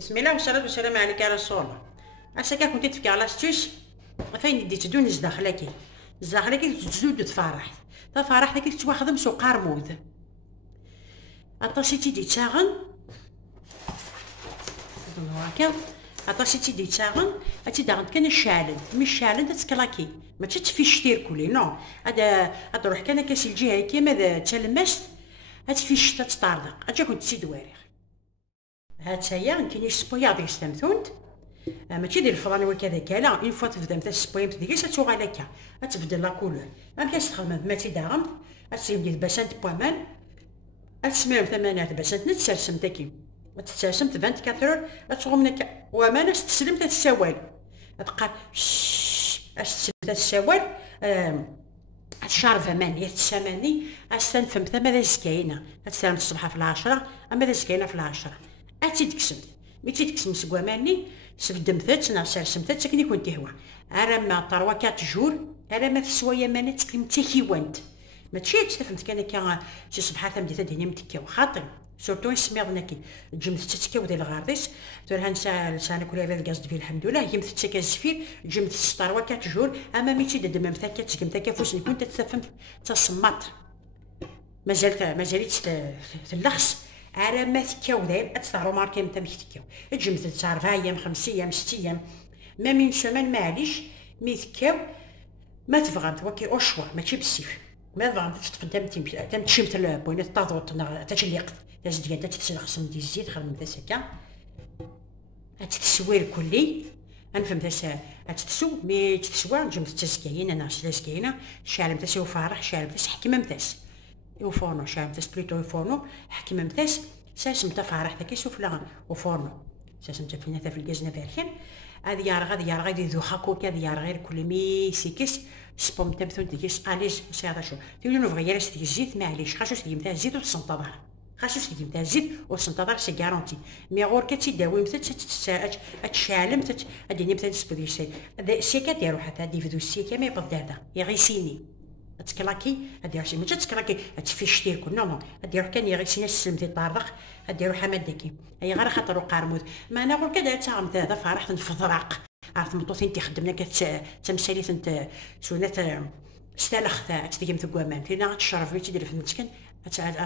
بسم الله والصلاة والسلام عليك يا رسول الله. عساك كنتي تفكي على ستوش فين دي تدون زداخلكي تزود تفرح تفرحتك تواخذ مسوق قرموذ عطاسي تيدي تاغن هكا عطاسي تيدي تاغن اتي داغن كان الشعلن مش شعلن تتكلاكي ما تتفيش تير كولي نو هذا تروح كان كاس الجهه كيما تلمست هتفيش تتطاردق اجا كنت تيدواريخ هاتايا كاينين سبوياض يستمثونت ماشي ديال الفران وكذا كالا اون فوا تبدا مثلا السبويم تديكيش تتوغال هكا تبدل لا كولور ما كاش تخدم ما تيداغم تسيب ديال باسانت بوامان تسميهم ثمانات باسانت نتسرسم تاكي تتسرسم 24 تغم هكا وما ناس تسلم تتسوال تبقى تسلم تتسوال الشارفه ماني تسامني استنفم ثما ذا زكاينه تسلم الصباح في 10 اما ذا زكاينه في 10 تيدكسمت مي تيدكسم سكواماني سبدمثت ناصر سمثت سكني كنت هوا ما طروا 4 جور ما تسويا مانا تكلم تيكيوانت ما تشيتش فهمت كان شي صباحات بديت تدهني متكاو خاطر سورتو سميضنا كي جمت تتكاو ديال الغارديس تورها نسا كل هذا الكاز ديال الحمد لله هي مثل تكاز فير جمت طروا 4 جور اما مي تيدد ما مثلا كتكم تكافوس كنت تفهم تصمت مازالت في اللخص ما تكاو داير تطارو ماركي نتا تكاو جمت تعرف 4 ايام 5 ايام 6 ايام ما من سمان معليش مي تكاو ما تفغمت وكي اوشوا ماشي بالسيف ما تفغمت تقدم تشمت البوينات طاضوط تتليق تزيد كاع تتسلخصم ديال الزيت خدم هكا تتسوي الكلي نفهم تتسو مي تتسوى جمت تزكاينه ناس تزكاينه شعل متاس وفارح شعل متاس حكيمه متاس وفورنو شعل متاس بليتو فورنو حكيمه متاس ساس متا فارح داك سوفلا وفورنو ساس متا فينا في الكازنا فارحين هذه يارغ غادي ذو خاكو كذا غير كل مي سيكس سبوم تمثل ديكيس قاليش سياده شو تقولوا له غير ديك الزيت معليش خاصو تجي متاع الزيت وتصنطضها خاصو تجي متاع الزيت وتصنطضها سي غارونتي مي غور كتداوي متى تشعل اديني متى تسبدي سي كديروا حتى دي فيديو سي كما يبدا هذا يغيسيني تكلاكي هادي راسي ماشي تكلاكي تفيش دير كل نو هادي روح كان يغيسيني سلمتي طارق هادي روح حمدكي هي غير خاطر قرمود ما انا غير كدا تعمد هذا فرحت في ضراق عرفت مطوطين تخدمنا تمثاليت انت سونات استلخ تديم تقوامان فينا تشرف بيتي دير في المسكن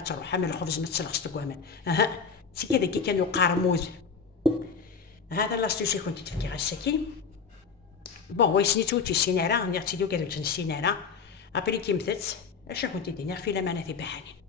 تروح حامل الخبز ما تسلخش تقوامان سي كذا كي كانوا قرموز هذا لاستيوسي كنت تفكي على السكين بون وي سنيتو تي سينارا نيغتيديو كذا السينارا ابري كي مثلت اش كنت دير في لمانه بحالي